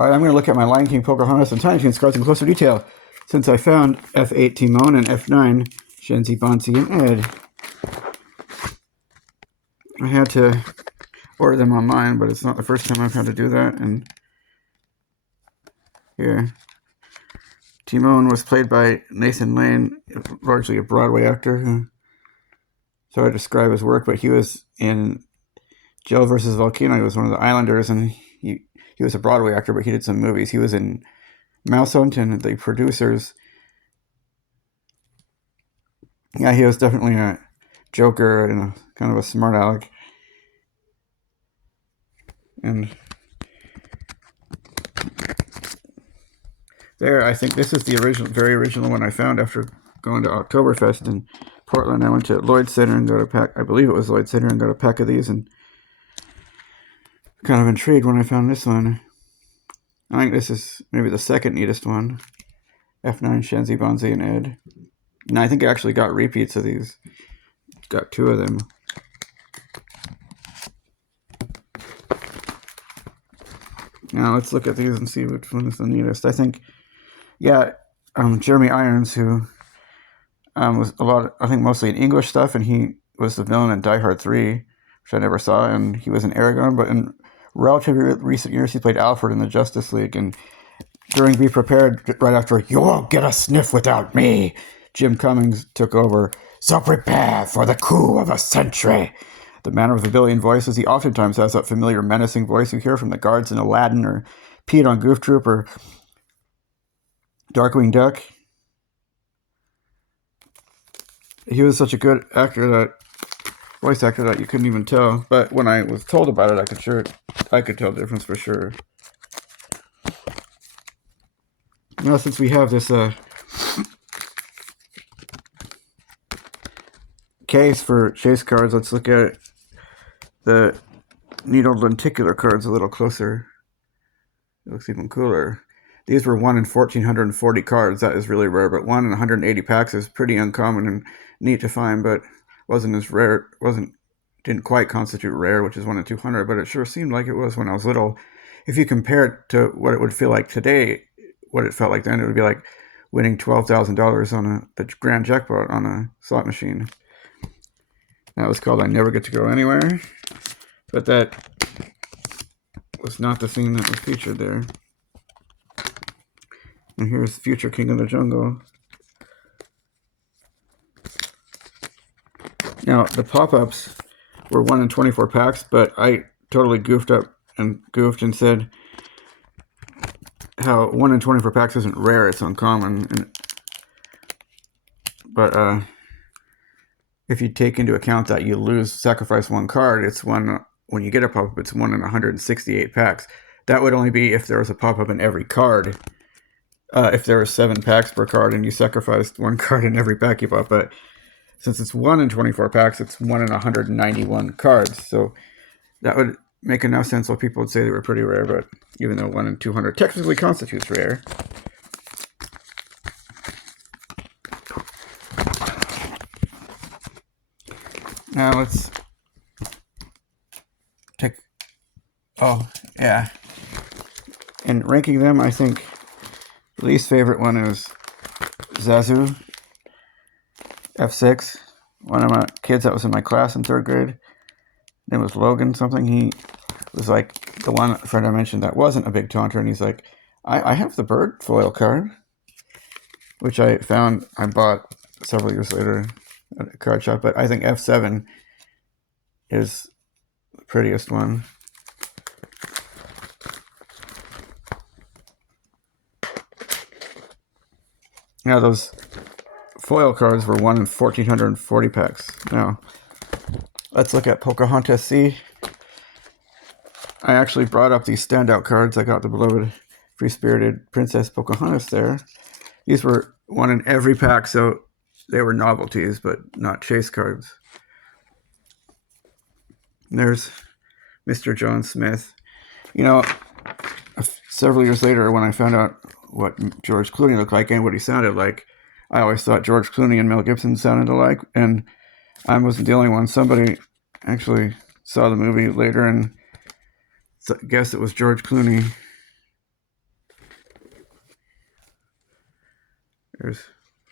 All right, I'm going to look at my Lion King, Pocahontas, and Tiny Toons cards in closer detail, since I found F8 Timon and F9 Shenzi, Bonzi, and Ed. I had to order them online, but it's not the first time I've had to do that. And here, Timon was played by Nathan Lane, largely a Broadway actor. So I describe his work, but he was in Joe versus Volcano. He was one of the Islanders, and he was a Broadway actor, but he did some movies. He was in Mouse Hunt and The Producers. Yeah, he was definitely a joker and a kind of a smart aleck. And there, I think this is the original, very original one I found after going to Oktoberfest in Portland. I went to Lloyd's Center and got a pack. I believe it was Lloyd's Center, and got a pack of these, and kind of intrigued when I found this one. I think this is maybe the second neatest one. F9 Shenzi, Bonzi, and Ed. And I think I actually got repeats of these. Got two of them. Now let's look at these and see which one is the neatest. I think, yeah, Jeremy Irons, who was I think mostly in English stuff, and he was the villain in Die Hard 3, which I never saw, and he was in Aragon, but in relatively recent years, he played Alfred in the Justice League, and during Be Prepared, right after You Won't Get a Sniff Without Me, Jim Cummings took over. So prepare for the coup of a century. The man with a billion voices, he oftentimes has that familiar menacing voice you hear from the guards in Aladdin, or Pete on Goof Troop, or Darkwing Duck. He was such a good voice actor that you couldn't even tell. But when I was told about it, I could tell the difference for sure. Now, since we have this case for chase cards, let's look at the needled lenticular cards a little closer. It looks even cooler. These were 1 in 1,440 cards. That is really rare, but 1 in 180 packs is pretty uncommon and neat to find, but wasn't as rare. Didn't quite constitute rare, which is 1 in 200, but it sure seemed like it was when I was little. If you compare it to what it would feel like today, what it felt like then, it would be like winning $12,000 on the grand jackpot on a slot machine. That was called I Never Get to Go Anywhere, but that was not the scene that was featured there. And here's Future King of the Jungle. Now, the pop-ups were 1 in 24 packs, but I totally goofed and said how 1 in 24 packs isn't rare, it's uncommon. But if you take into account that you sacrifice one card, it's one, when you get a pop-up, it's 1 in 168 packs. That would only be if there was a pop-up in every card. If there were 7 packs per card and you sacrificed one card in every pack you bought. But since it's 1 in 24 packs, it's 1 in 191 cards. So that would make enough sense why people would say they were pretty rare, but even though 1 in 200 technically constitutes rare. Now let's take, in ranking them, I think the least favorite one is Zazu, F6. One of my kids that was in my class in 3rd grade, name was Logan something. He was like the one friend I mentioned that wasn't a big taunter, and he's like, I have the bird foil card, which I bought several years later at a card shop, but I think F7 is the prettiest one. Now, those foil cards were 1 in 1,440 packs. Now, let's look at Pocahontas C. I actually brought up these standout cards. I got the beloved free-spirited Princess Pocahontas there. These were 1 in every pack, so they were novelties, but not chase cards. And there's Mr. John Smith. You know, several years later, when I found out what George Clooney looked like and what he sounded like, I always thought George Clooney and Mel Gibson sounded alike, and I wasn't the only one. Somebody actually saw the movie later and guessed it was George Clooney. There's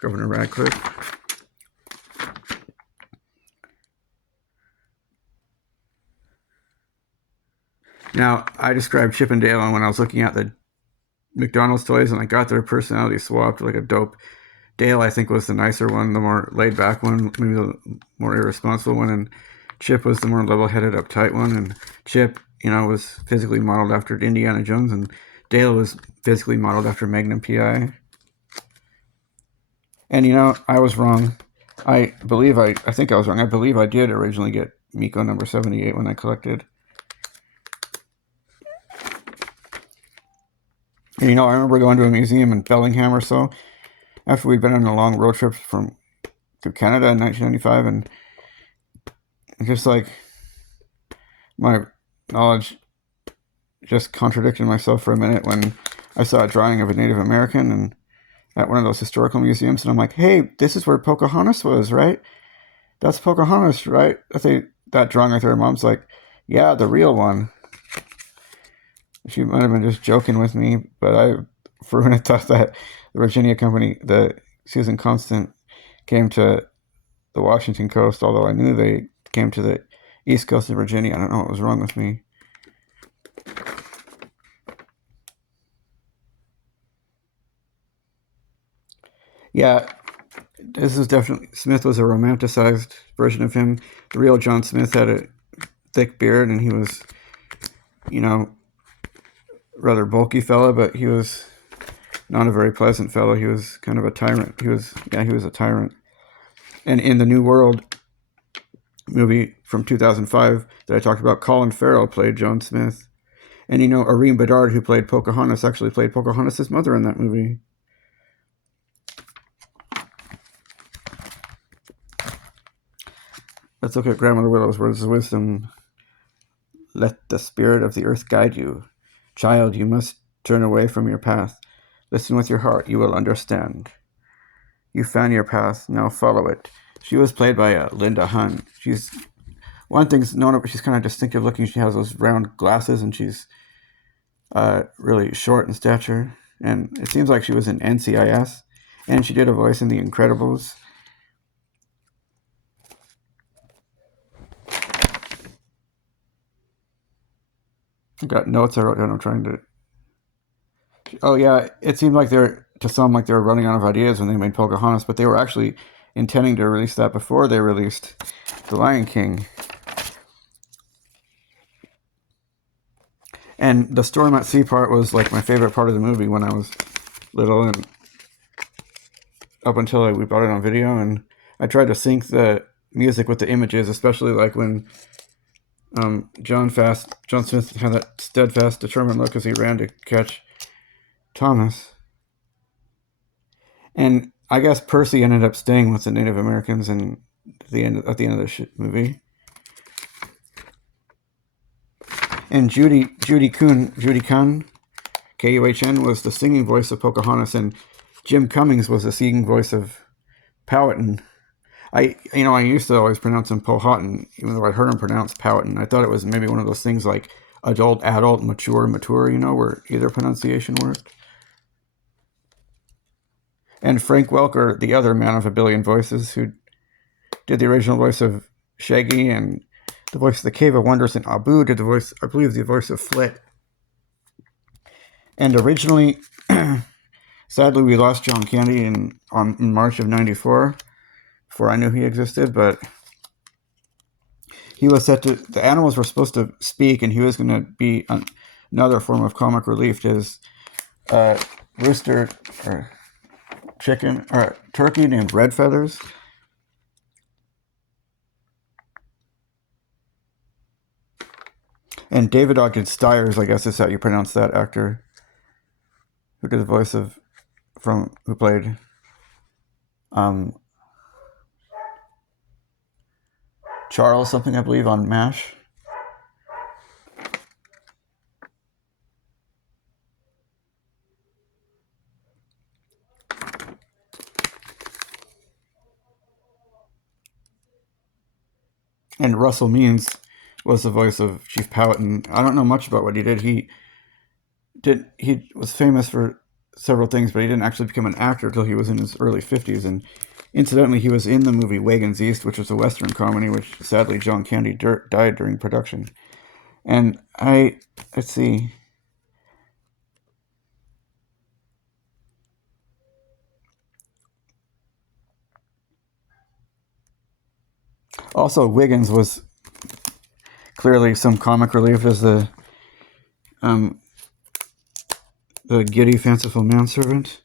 Governor Radcliffe. Now, I described Chip and Dale when I was looking at the McDonald's toys, and I got their personality swapped like a dope. Dale, I think, was the nicer one, the more laid-back one, maybe the more irresponsible one, and Chip was the more level-headed, uptight one. And Chip, was physically modeled after Indiana Jones, and Dale was physically modeled after Magnum PI. And I was wrong. I think I was wrong. I believe I did originally get Miko number 78 when I collected. And I remember going to a museum in Bellingham or so after we'd been on a long road trip to Canada in 1995, and just like my knowledge just contradicted myself for a minute when I saw a drawing of a Native American and at one of those historical museums, and I'm like, hey, this is where Pocahontas was, right? That's Pocahontas, right? That drawing right there. Mom's like, yeah, the real one. She might have been just joking with me, but I, for a minute, thought that the Virginia company, the Susan Constant, came to the Washington coast, although I knew they came to the east coast of Virginia. I don't know what was wrong with me. Yeah, this is definitely, Smith was a romanticized version of him. The real John Smith had a thick beard, and he was, rather bulky fella, but he was not a very pleasant fellow. He was kind of a tyrant. He was a tyrant. And in the New World movie from 2005 that I talked about, Colin Farrell played John Smith. And Irene Bedard, who played Pocahontas, actually played Pocahontas' mother in that movie. Let's look at Grandmother Willow's words of wisdom. Let the spirit of the earth guide you. Child, you must turn away from your path. Listen with your heart, you will understand. You found your path, now follow it. She was played by Linda Hunn. One thing's known about, she's kind of distinctive looking. She has those round glasses, and she's really short in stature. And it seems like she was in NCIS, and she did a voice in The Incredibles. I got notes I wrote down. I'm trying to. Oh yeah, it seemed like they were running out of ideas when they made Pocahontas, but they were actually intending to release that before they released The Lion King. And the Storm at Sea part was like my favorite part of the movie when I was little, and up until we bought it on video, and I tried to sync the music with the images, especially like when John Smith had that steadfast, determined look as he ran to catch Thomas. And I guess Percy ended up staying with the Native Americans at the end of the movie. And Judy Kuhn, Kuhn, was the singing voice of Pocahontas, and Jim Cummings was the singing voice of Powhatan. I used to always pronounce him Powhatan, even though I heard him pronounce Powhatan. I thought it was maybe one of those things like adult, mature, where either pronunciation worked. And Frank Welker, the other man of a billion voices, who did the original voice of Shaggy and the voice of the Cave of Wonders, and Abu did the voice of Flit. And originally, sadly, we lost John Candy in March of '94. Before I knew he existed, but he was the animals were supposed to speak, and he was going to be another form of comic relief. His rooster or chicken or turkey named Red Feathers. And David Ogden Stiers, I guess is how you pronounce that actor, who did the voice who played Charles something, I believe, on MASH. And Russell Means was the voice of Chief Powhatan. I don't know much about what he did. He was famous for several things, but he didn't actually become an actor until he was in his early 50s. And incidentally, he was in the movie Wagons East, which was a Western comedy, which sadly John Candy died during production. And let's see. Also, Wiggins was clearly some comic relief as the giddy, fanciful manservant.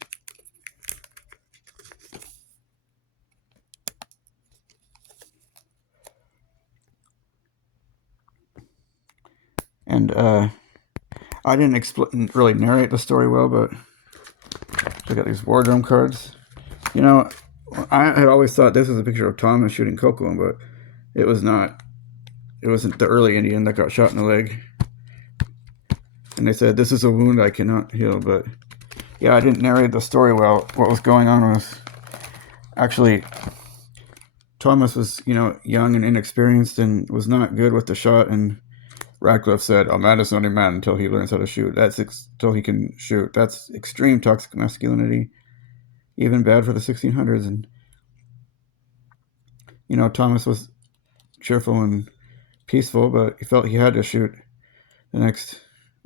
And I didn't really narrate the story well, but I got these wardroom cards. You know, I had always thought this was a picture of Thomas shooting Coco, but it was not. It wasn't the early Indian that got shot in the leg. And they said, this is a wound I cannot heal. But yeah, I didn't narrate the story well. What was going on was actually Thomas was, young and inexperienced and was not good with the shot. And Radcliffe said, a man is not a man until he learns how to shoot. Until he can shoot. That's extreme toxic masculinity. Even bad for the 1600s. And, Thomas was cheerful and peaceful, but he felt he had to shoot the next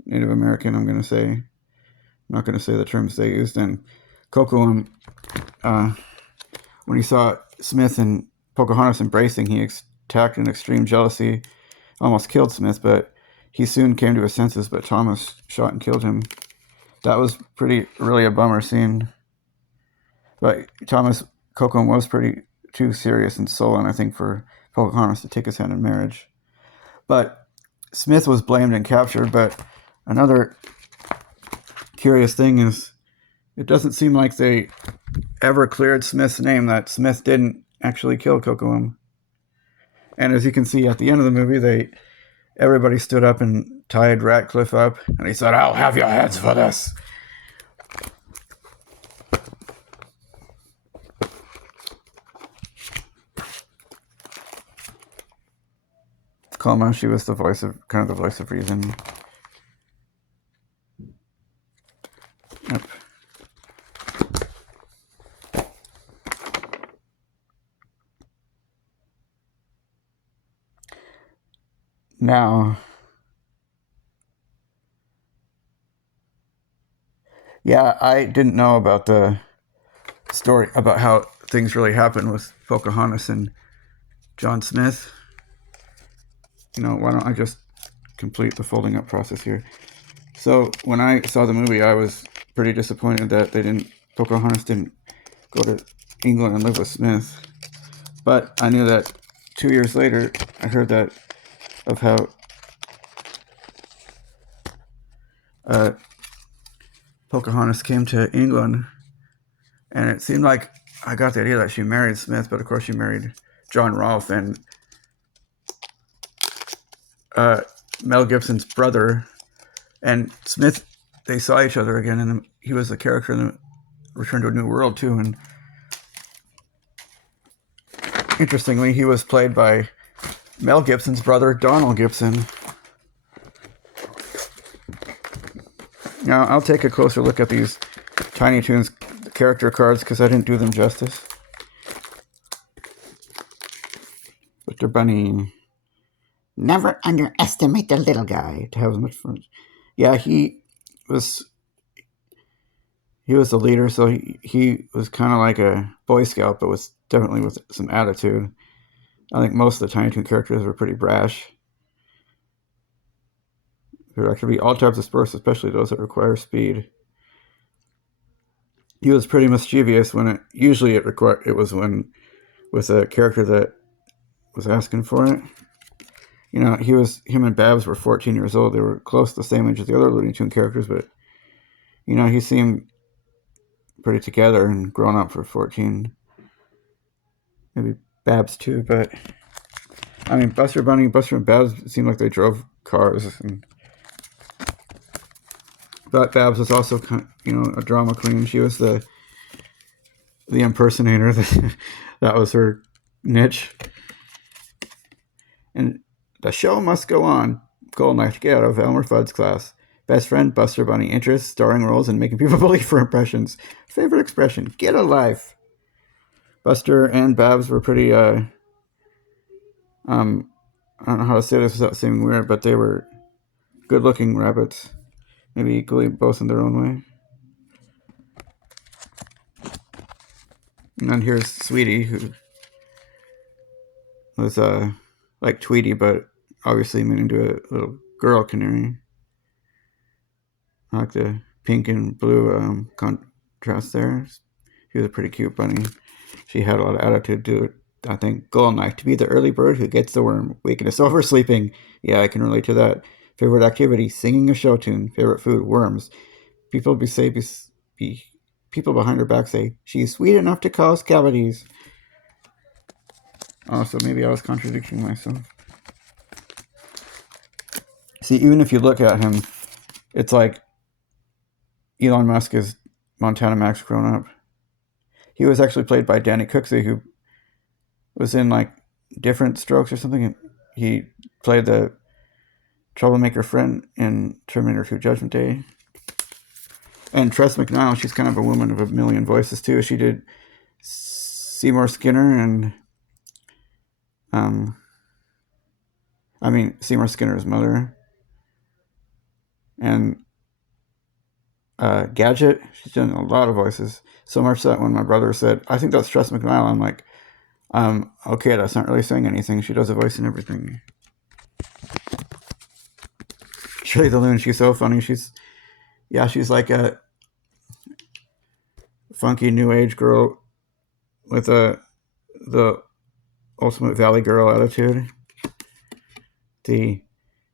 Native American, I'm going to say. I'm not going to say the terms they used. And Coco, when he saw Smith and Pocahontas embracing, he attacked in extreme jealousy, almost killed Smith, but he soon came to his senses, but Thomas shot and killed him. That was really a bummer scene. But Coco was pretty too serious and sullen, I think, for Pocahontas to take his hand in marriage. But Smith was blamed and captured, but another curious thing is it doesn't seem like they ever cleared Smith's name, that Smith didn't actually kill Cocoam. And as you can see at the end of the movie, everybody stood up and tied Ratcliffe up, and he said, I'll have your heads for this. Kalma, she was kind of the voice of reason. Yep. Now, yeah, I didn't know about the story about how things really happened with Pocahontas and John Smith. Why don't I just complete the folding up process here? So when I saw the movie, I was pretty disappointed that Pocahontas didn't go to England and live with Smith. But I knew that 2 years later, I heard that of how Pocahontas came to England, and it seemed like I got the idea that she married Smith, but of course she married John Rolfe, and Mel Gibson's brother. And Smith, they saw each other again, and he was a character in the Return to a New World too. And interestingly, he was played by Mel Gibson's brother, Donald Gibson. Now, I'll take a closer look at these Tiny Toons character cards because I didn't do them justice. Mr. Bunny. Never underestimate the little guy to have as much fun. Yeah, he was the leader, so he was kind of like a Boy Scout, but definitely with some attitude. I think most of the Tiny Toon characters were pretty brash. There could be all types of sports, especially those that require speed. He was pretty mischievous when it was when with a character that was asking for it. Him and Babs were 14 years old. They were close to the same age as the other Looney Tune characters, but he seemed pretty together and grown up for 14. Maybe Babs too, but I mean, Buster and Babs seemed like they drove cars, but Babs was also, a drama queen. She was the impersonator. That was her niche. And the show must go on. Goal night to get out of Elmer Fudd's class. Best friend, Buster Bunny. Interests, starring roles, and making people believe for impressions. Favorite expression, get a life. Buster and Babs were pretty, I don't know how to say this without seeming weird, but they were good-looking rabbits. Maybe equally both in their own way. And then here's Sweetie, who was like Tweety, but obviously made into a little girl canary. I like the pink and blue contrast there. She was a pretty cute bunny. She had a lot of attitude to it. I think goal knife, to be the early bird who gets the worm. Weakness, oversleeping. Yeah, I can relate to that. Favorite activity, singing a show tune. Favorite food, worms. People people behind her back say, she's sweet enough to cause cavities. Oh, so maybe I was contradicting myself. See, even if you look at him, it's like Elon Musk is Montana Max grown up. He was actually played by Danny Cooksey, who was in like Different Strokes or something. And he played the troublemaker friend in Terminator 2 Judgment Day. And Tress MacNeille, she's kind of a woman of a million voices too. She did Seymour Skinner and Seymour Skinner's mother. And Gadget, she's done a lot of voices. So much that when my brother said, I think that's Tress MacNeille, I'm like, okay, that's not really saying anything. She does a voice and everything. Shirley the Loon, she's so funny. She's like a funky new age girl with the ultimate Valley Girl attitude. The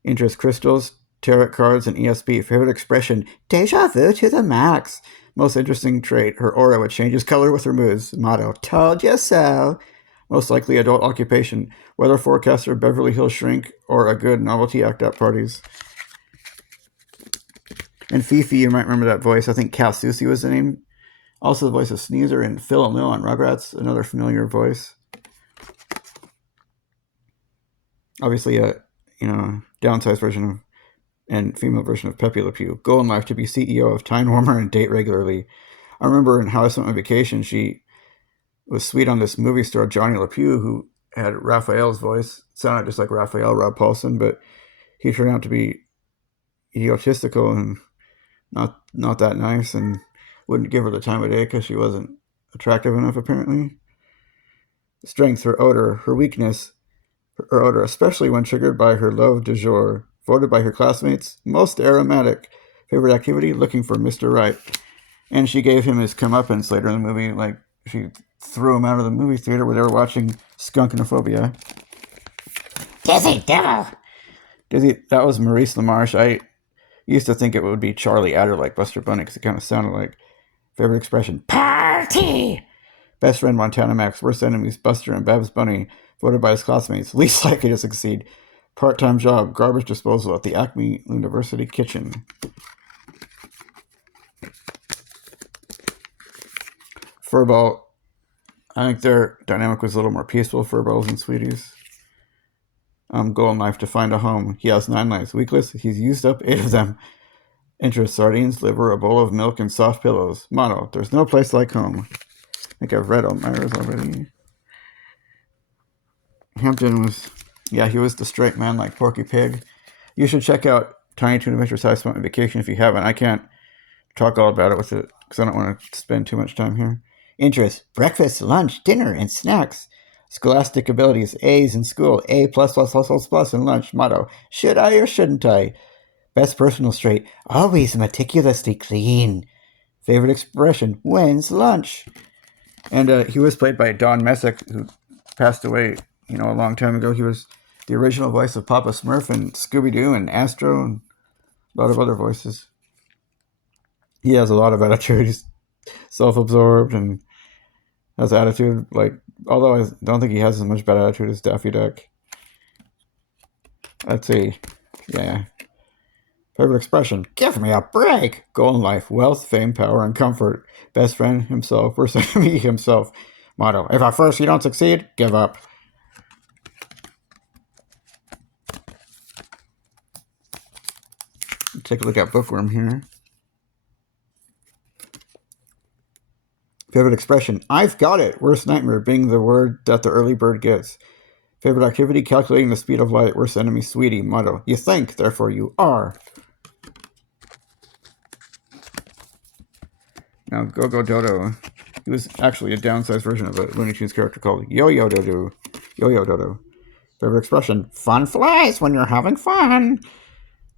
interest crystals, tarot cards, and ESP. Favorite expression, deja vu to the max. Most interesting trait, her aura, which changes color with her moods. Motto, told you so. Most likely adult occupation, weather forecaster, Beverly Hills shrink, or a good novelty act at parties. And Fifi, you might remember that voice. I think Cass Susie was the name. Also the voice of Sneezer and Phil and Lil on Rugrats, another familiar voice. Obviously a downsized version of and female version of Pepe Le Pew. Goal in life, to be CEO of Time Warmer and date regularly. I remember in How I Spent My Vacation, she was sweet on this movie star, Johnny Le Pew, who had Raphael's voice. Sounded just like Raphael, Rob Paulson, but he turned out to be egotistical and not that nice, and wouldn't give her the time of day because she wasn't attractive enough, apparently. Strength, her odor. Her weakness, her odor, especially when triggered by her love du jour. Voted by her classmates, most aromatic. Favorite activity, looking for Mr. Right. And she gave him his comeuppance later in the movie. Like, she threw him out of the movie theater where they were watching Skunkinophobia. Dizzy Devil! Dizzy, that was Maurice LaMarche. I used to think it would be Charlie Adder like Buster Bunny because it kind of sounded like. Favorite expression, party! Best friend, Montana Max. Worst enemies, Buster and Babs Bunny. Voted by his classmates, least likely to succeed. Part-time job, garbage disposal at the Acme University kitchen. Furball, I think their dynamic was a little more peaceful, Furballs and Sweeties. Goal in life, to find a home. He has 9 lives. Weakless, he's used up 8 of them. Interest, sardines, liver, a bowl of milk, and soft pillows. Motto, there's no place like home. I think I've read Elmira's already. Hampton was, he was the straight man like Porky Pig. You should check out Tiny Toon Adventures How I Spent My Vacation if you haven't. I can't talk all about it with it because I don't want to spend too much time here. Interest, breakfast, lunch, dinner, and snacks. Scholastic abilities, A's in school, A++++ in lunch. Motto, should I or shouldn't I? Best personal trait, always meticulously clean. Favorite expression, when's lunch? And he was played by Don Messick, who passed away, a long time ago. He was the original voice of Papa Smurf and Scooby-Doo and Astro and a lot of other voices. He has a lot of attitude. He's self-absorbed and has attitude, although I don't think he has as much bad attitude as Daffy Duck. Let's see. Yeah. Favorite expression, give me a break. Goal in life, wealth, fame, power, and comfort. Best friend, himself. Worst enemy, himself. Motto, if at first you don't succeed, give up. take a look at Bookworm here. Favorite expression, I've got it. Worst nightmare, being the word that the early bird gets. Favorite activity, calculating the speed of light. Worst enemy, sweetie. Motto, you think, therefore you are. Now, Go-Go Dodo. He was actually a downsized version of a Looney Tunes character called Yo-Yo Dodo. Yo-Yo Dodo. Favorite expression, fun flies when you're having fun.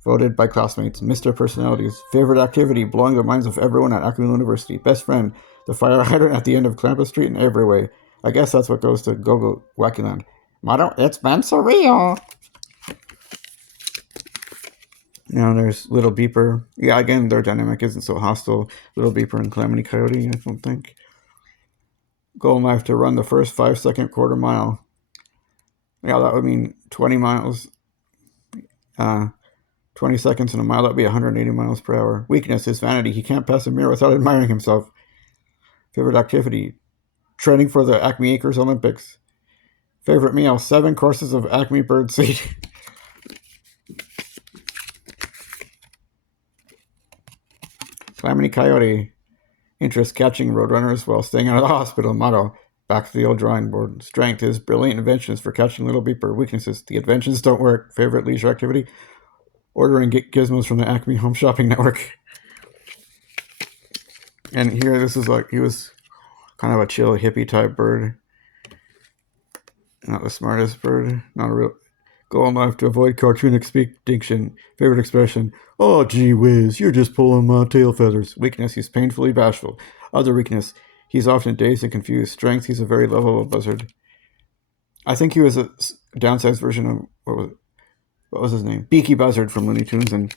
Voted by classmates. Mr. Personalities. Favorite activity, blowing the minds of everyone at Acme University. Best friend, the fire hydrant at the end of Clampus Street in every way. I guess that's what goes to Go-Go Wackyland. Motto, it's been surreal. Now there's Little Beeper. Yeah, again, their dynamic isn't so hostile. Little Beeper and Calamity Coyote, I don't think. Goal in life to run the first 5-second quarter mile. Yeah, that would mean 20 miles. 20 seconds in a mile, that would be 180 miles per hour. Weakness is vanity. He can't pass a mirror without admiring himself. Favorite activity, training for the Acme Acres Olympics. Favorite meal, 7 courses of Acme birdseed. Calamity Coyote. Interest, catching roadrunners while staying out of the hospital. Motto, back to the old drawing board. Strength, his brilliant inventions for catching Little Beeper. Weaknesses, the inventions don't work. Favorite leisure activity, ordering gizmos from the Acme Home Shopping Network. And here, this is like, he was kind of a chill hippie type bird. Not the smartest bird. Not a real goal in life to avoid cartoon extinction. Favorite expression, oh gee whiz, you're just pulling my tail feathers. Weakness, he's painfully bashful. Other weakness, he's often dazed and confused. Strength, he's a very lovable buzzard. I think he was a downsized version of, what was his name? Beaky Buzzard from Looney Tunes, and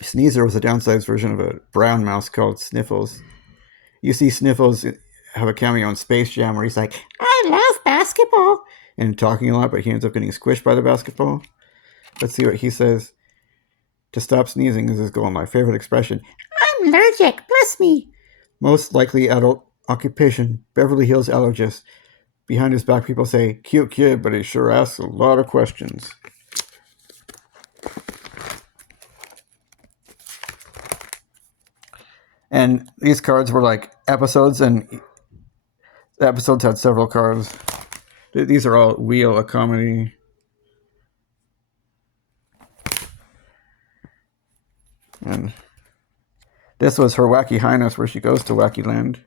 Sneezer was a downsized version of a brown mouse called Sniffles. You see Sniffles have a cameo in Space Jam where he's like, I love basketball, and talking a lot, but he ends up getting squished by the basketball. Let's see what he says. To stop sneezing is his goal in life. Favorite expression, I'm allergic, bless me. Most likely adult occupation, Beverly Hills allergist. Behind his back, people say, cute kid, but he sure asks a lot of questions. And these cards were like episodes, and the episodes had several cards. These are all Wheel, a comedy. And this was Her Wacky Highness, where she goes to Wacky Land.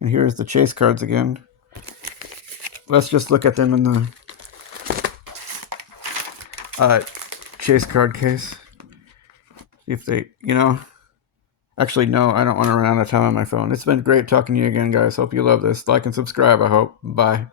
And here's the chase cards again. Let's just look at them in the chase card case. See if they, actually, no, I don't want to run out of time on my phone. It's been great talking to you again, guys. Hope you love this. Like and subscribe, I hope. Bye.